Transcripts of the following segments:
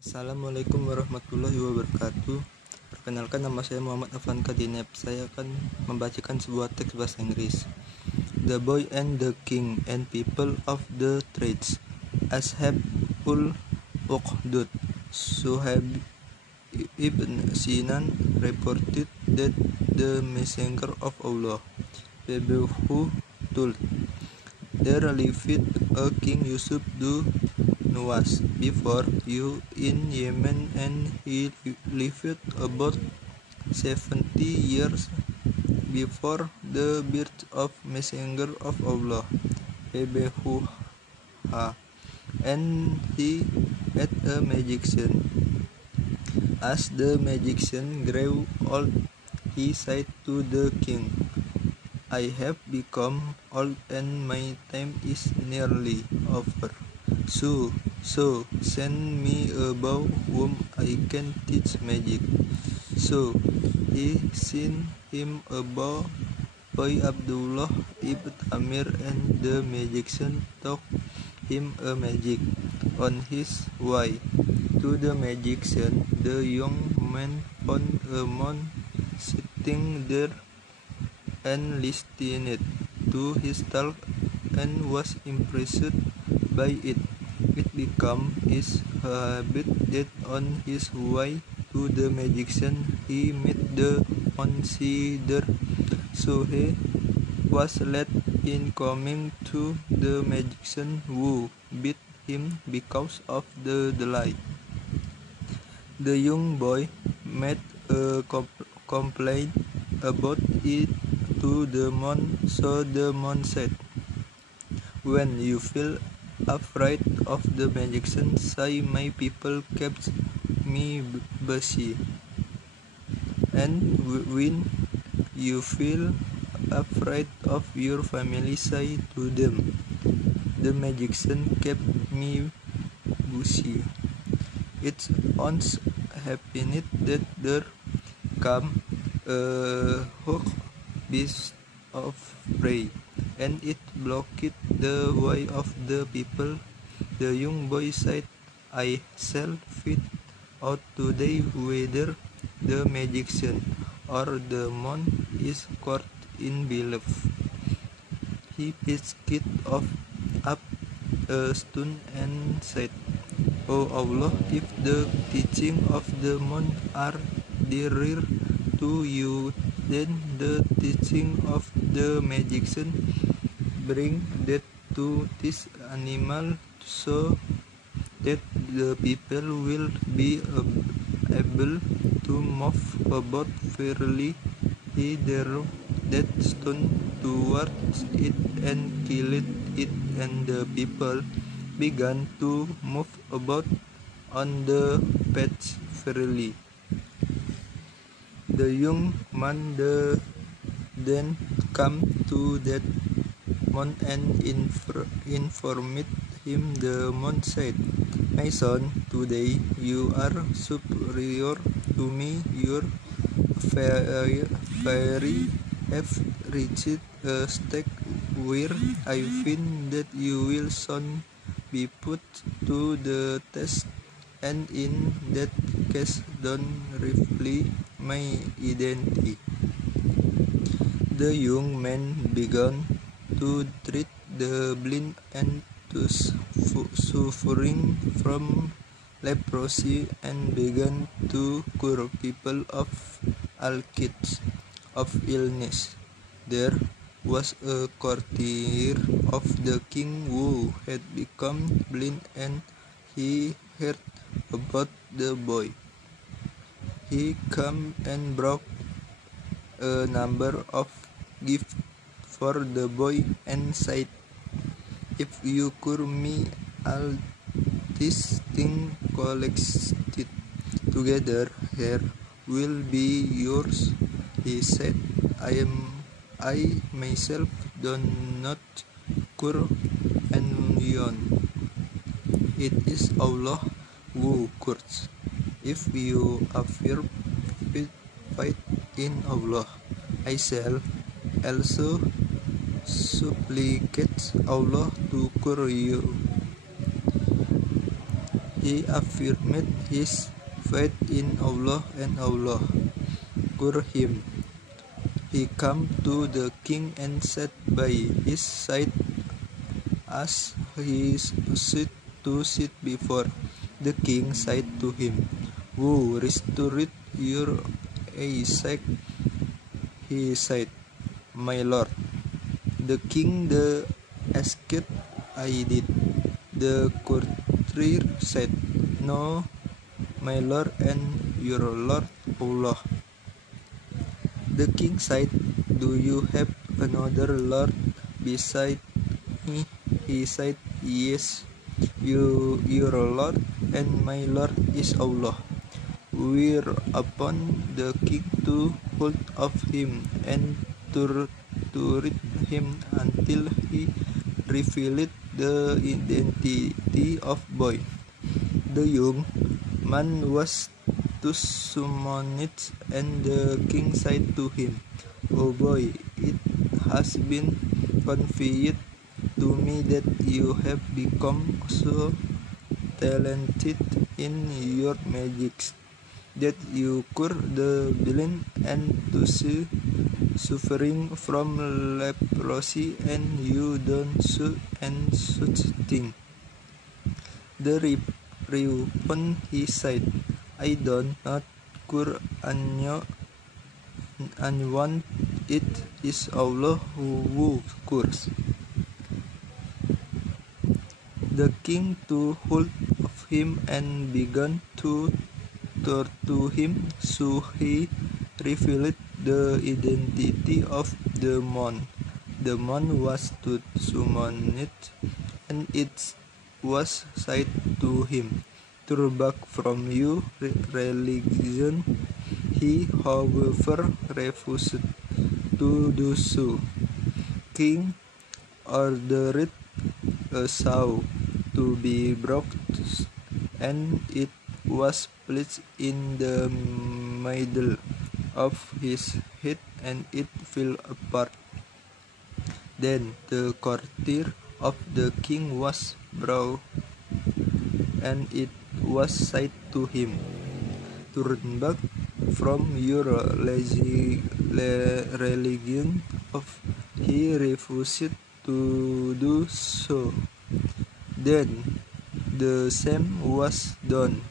Assalamualaikum warahmatullahi wabarakatuh. Perkenalkan, nama saya Muhammad Afan Kadinep. Saya akan membacakan sebuah teks bahasa Inggris. The boy and the king and people of the trades Ashab ul Uqdud. Suhaib ibn Sinan reported that the messenger of Allah Bebehu told, there lived a king Yusuf du Nuwas before you in Yemen, and he lived about 70 years before the birth of messenger of Allah Bebehuha, and he had a magician. As the magician grew old, he said to the king, I have become old and my time is nearly over. So send me a boy whom I can teach magic. So he sent him a boy Abdullah ibn Amir, and the magician taught him a magic. On his way to the magician, the young man found a monk sitting there and listened to his talk and was impressed by it. It became his habit that on his way to the magician he met the consider, so he was late in coming to the magician, who beat him because of the delay. The young boy made a complaint about it to the monk, so the monk said, when you feel afraid of the magician, say my people kept me busy. And when you feel afraid of your family, say to them, the magician kept me busy. It once happened that there came a hawk, beast of prey, and it blocked the way of the people. The young boy said, I shall find out today whether the magician or the monk is caught in belief. He picked up a stone and said, O Allah, if the teaching of the monk are dearer to you than the teaching of the magician, bring that to this animal so that the people will be able to move about freely. He drew that stone towards it and killed it, and the people began to move about on the path freely. The young man then came to that monk and informed him. The monk said, my son, today you are superior to me. Your fairy have reached a stage where I find that you will soon be put to the test, and in that case don't reveal my identity. The young man began to treat the blind and to suffering from leprosy, and began to cure people of all kinds of illness. There was a courtier of the king who had become blind, and he heard about the boy. He came and brought a number of gifts for the boy and said, if you cure me all these things collected together, here will be yours. He said, I myself do not cure anyone. It is Allah who cures. If you affirm faith in Allah, I shall also supplicate Allah to cure you. He affirmed his faith in Allah and Allah cured him. He came to the king and sat by his side as he stood to sit before. The king said to him, "Who restored your eyesight?" He said, "My lord." The king asked, "I did." The courtier said, "No, my lord and your lord Allah." The king said, "Do you have another lord beside me?" He said, "Yes, your lord and my lord is Allah." Whereupon the king took hold of him and tortured him until he revealed the identity of boy. The young man was thus summoned, and the king said to him, "O boy, it has been confided to me that you have become so talented in your magic that you cure the blind and to suffering from leprosy, and you don't show and such thing." The reply he said, "I don't not cure anyone. It is Allah who cures." The king took hold of him and began to torture him, so he revealed the identity of the man. The man was to summoned, and it was said to him, "Turn back from your religion." He, however, refused to do so. King ordered a saw to be brought, and it was placed in the middle of his head, and it fell apart. Then the courtier of the king was brought, and it was said to him, "Turn back from your religion." He refused to do so. Then the same was done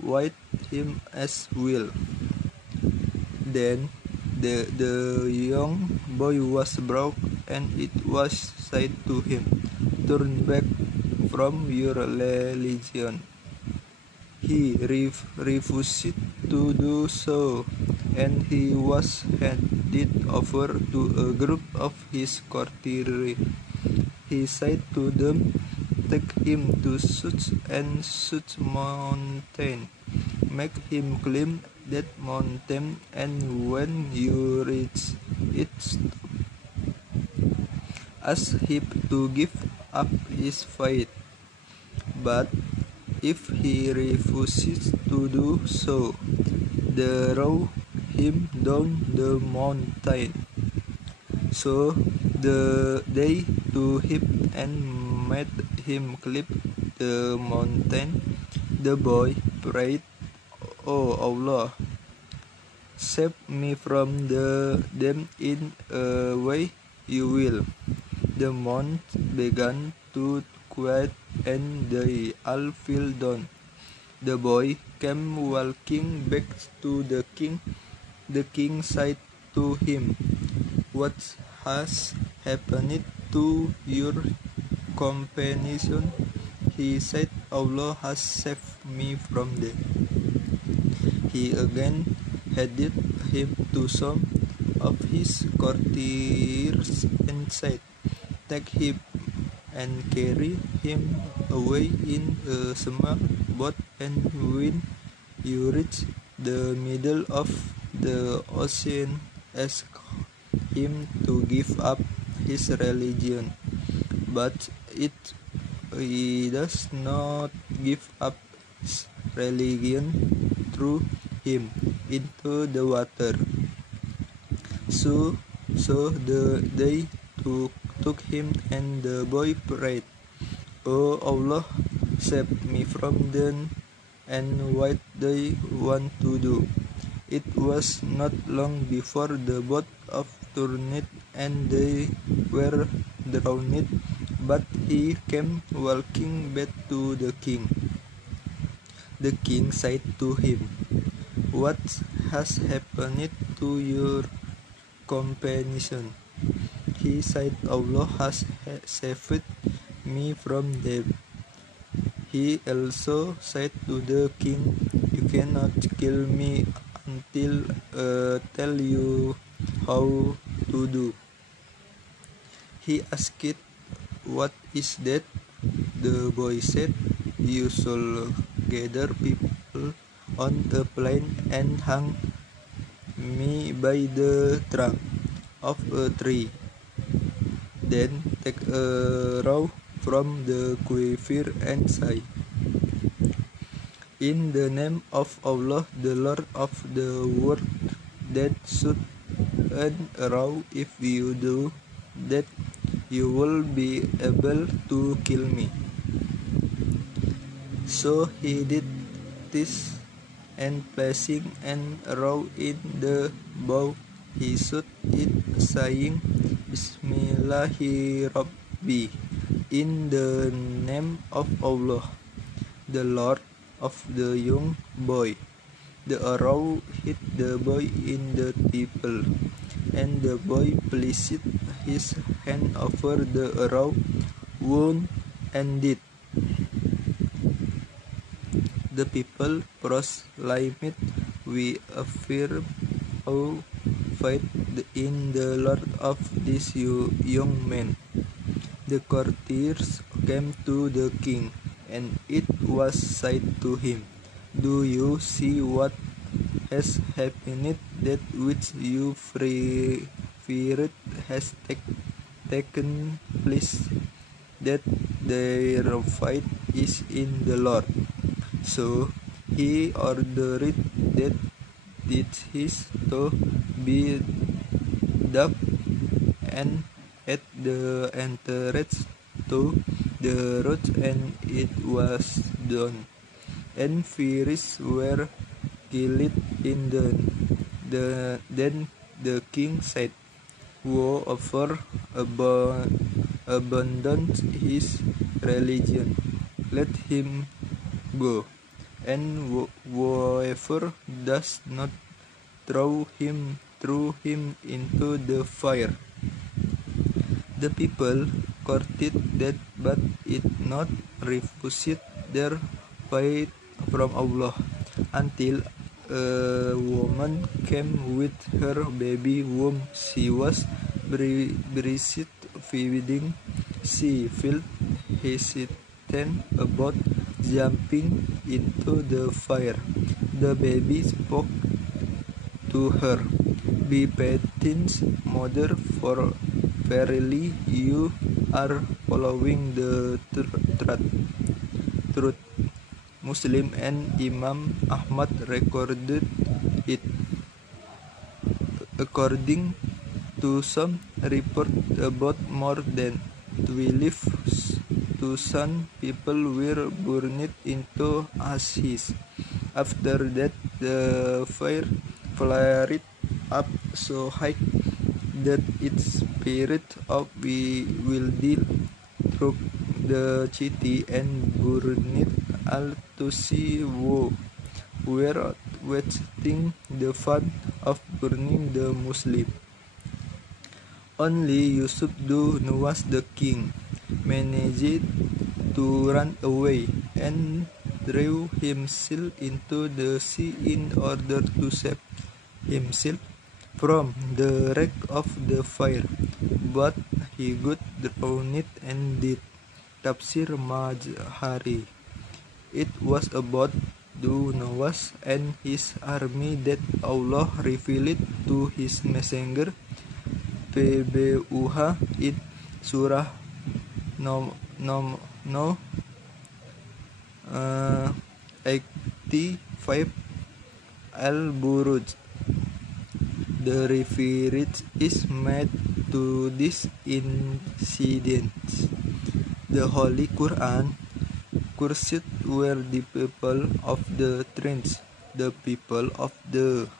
with him as well. Then the young boy was brought, and it was said to him, "Turn back from your religion." He refused to do so, and he was handed over to a group of his courtiers. He said to them, "Take him to such and such mountain. Make him climb that mountain, and when you reach it, ask him to give up his faith. But if he refuses to do so, throw him down the mountain." So they took him and made him climb the mountain. The boy prayed, "Oh Allah, save me from them in a way you will." The monk began to quiet, and they all fell down. The boy came walking back to the king. The king said to him, "What has happened to your companion?" He said, "Allah has saved me from them." He again handed him to some of his courtiers and said, "Take him and carry him away in a small boat, and when you reach the middle of the ocean, ask him to give up his religion. But if he does not give up his religion, throw him into the water." So they took him, and the boy prayed, "Oh Allah, save me from them and what they want to do. It was not long before the boat of turned and they were drowned, but he came walking back to the king. The king said to him, "What has happened to your companion?" He said, "Allah has saved me from them." He also said to the king, "You cannot kill me until I tell you how to do." He asked, "What is that?" The boy said, "You should gather people on a plain and hang me by the trunk of a tree. Then take a row from the quiver and say, 'In the name of Allah, the Lord of the world, that should earn a row. If you do that, you will be able to kill me.' So he did this, and placing an arrow in the bow, he shot it, saying, 'Bismillahirrahmanirrahim, in the name of Allah, the Lord of the young boy.' The arrow hit the boy in the temple, and the boy placed his hand over the arrow wound and died. The people proclaimed, 'We affirm our faith in the Lord of this young man.' The courtiers came to the king, and it was said to him, 'Do you see what has happened? That which you feared has taken place, that their fight is in the Lord.' So he ordered that his toe be dug, and at the entrance to the road, and it was done, and fierce were killed in then the king said, 'Whoever abandons his religion, let him go, and whoever does not, throw him into the fire.' The people courted that, but it not refused their faith from Allah, until a woman came with her baby whom she was breastfeeding. She felt hesitant about jumping into the fire. The baby spoke to her, 'Be patient, mother, for verily you are following the truth.' Muslim and Imam Ahmad recorded it. According to some reports, about more than 12,000 people were burned into ashes. After that, the fire flared up so high that its spirit of wildly through the city and burned all to see who were wasting the fun of burning the Muslim. Only Yusuf bin Nuwas the king managed to run away and threw himself into the sea in order to save himself from the wreck of the fire, but he got drowned and died. Tafsir Mazhari. It was about Nuwas and his army that Allah revealed to his messenger PBUH in Surah 85 Al-Buruj. The reference is made to this incident. The Holy Quran Cursed were the people of the trench, the people of the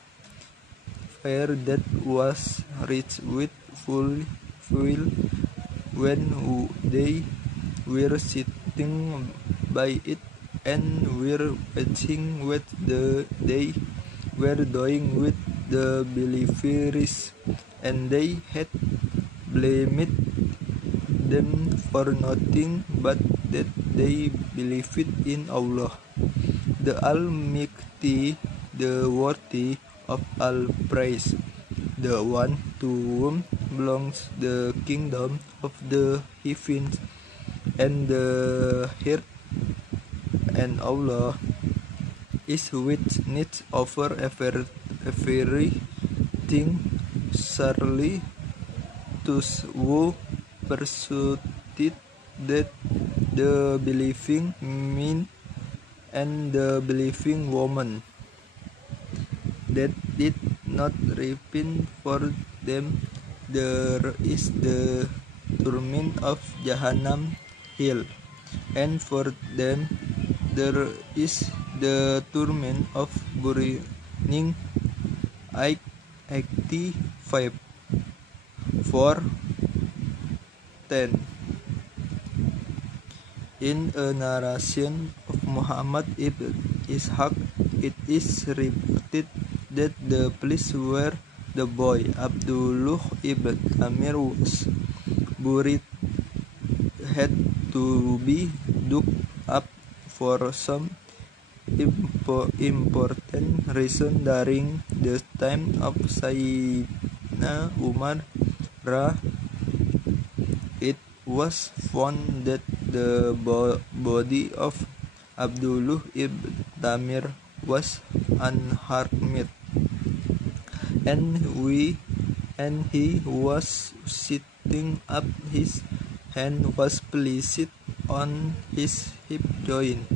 fire that was rich with fuel when they were sitting by it and were watching what they were doing with the believers, and they had blamed them for nothing but that they believed in Allah, the Almighty, the worthy of all praise, the one to whom belongs the kingdom of the heavens and the earth, and Allah is witness over everything. Surely those who persuaded that the believing men and the believing woman that did not repent for them, there is the torment of Jahannam hell, and for them there is the torment of burning 85 for 10. In a narration of Muhammad ibn Ishaq, it is reported that the place where the boy Abdullah ibn Amir was buried had to be dug up for some important reason during the time of Sayyidina Umar. It was found that the body of Abdullah ibn Tamir was unharmed, and he was sitting up. His hand was placed on his hip joint,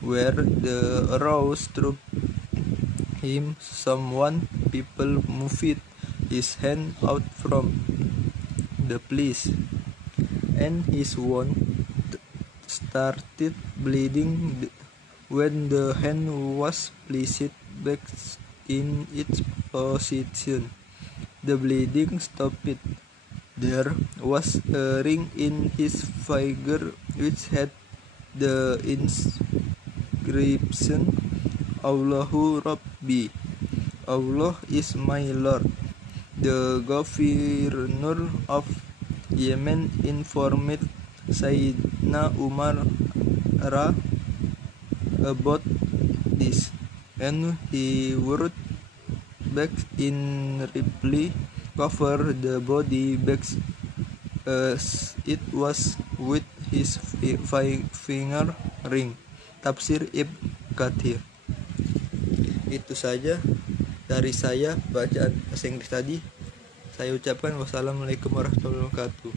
where the arrow struck him. People moved his hand out from the place, and his wound started bleeding. When the hand was placed back in its position, the bleeding stopped. There was a ring in his finger which had the inscription Allahu Rabbi, Allah is my Lord. The governor of Yemen informed Sayyidina Umar about this, and he wrote back in reply, cover the body back as it was with his finger ring. Tafsir Ibn Kathir. Itu saja dari saya bacaan bahasa Inggris tadi. Saya ucapkan wassalamualaikum warahmatullahi wabarakatuh.